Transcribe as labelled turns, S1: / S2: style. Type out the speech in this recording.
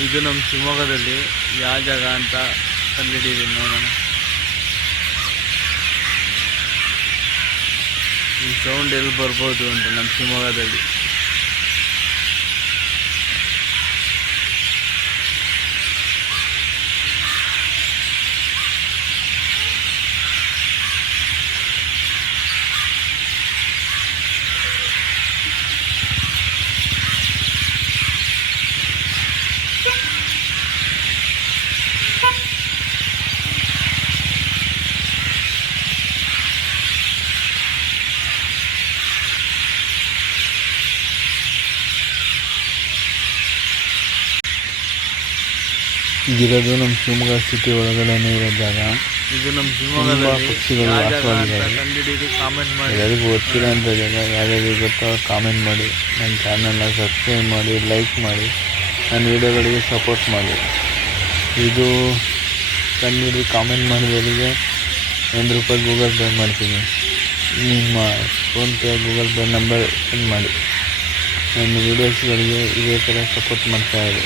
S1: ಇದು ನಮ್ಮ ಶಿವಮೊಗ್ಗದಲ್ಲಿ ಯಾವ ಜಾಗ ಅಂತ ಕಂಡುಹಿಡಿಯಿರಿ ನೋಡೋಣ. ಈ ಸೌಂಡ್ ಎಲ್ಲಿ ಬರ್ಬೋದು ಅಂತ ನಮ್ಮ ಶಿವಮೊಗ್ಗದಲ್ಲಿ.
S2: ಇದಿರೋದು ನಮ್ಮ ಶಿವಮೊಗ್ಗ ಸಿಟಿ ಒಳಗಡೆನೇ ಇರೋ ಜಾಗ.
S1: ಇದು ನಮ್ಮ ಶಿವಮೊಗ್ಗದಲ್ಲಿ
S2: ಪಕ್ಷಿಗಳು ವಾಸವಾಗಿದ್ದಾವೆ.
S1: ಕಾಮೆಂಟ್ ಮಾಡಿ.
S2: ಎಲ್ಲರಿಗೂ ಗೊತ್ತಿರೋ ಅಂತ ಜಾಗ ಯಾರ್ಯಾರಿಗೆ ಗೊತ್ತೋ ಕಾಮೆಂಟ್ ಮಾಡಿ. ನನ್ನ ಚಾನಲ್ನ ಸಬ್ಸ್ಕ್ರೈಬ್ ಮಾಡಿ ಲೈಕ್ ಮಾಡಿ. ನನ್ನ ವೀಡಿಯೋಗಳಿಗೆ ಸಪೋರ್ಟ್ ಮಾಡಿ. ಇದು ಕಂಡುಹಿಡಿ ಕಾಮೆಂಟ್ ಮಾಡಿದವರಿಗೆ ಒಂದು ರೂಪಾಯಿ ಗೂಗಲ್ ಪೇ ಮಾಡ್ತೀನಿ. ನಿಮ್ಮ PhonePe Google Pay number send ಮಾಡಿ. ನನ್ನ ವೀಡಿಯೋಸ್ಗಳಿಗೆ ಇದೇ ಥರ ಸಪೋರ್ಟ್ ಮಾಡ್ತಾಯಿರಿ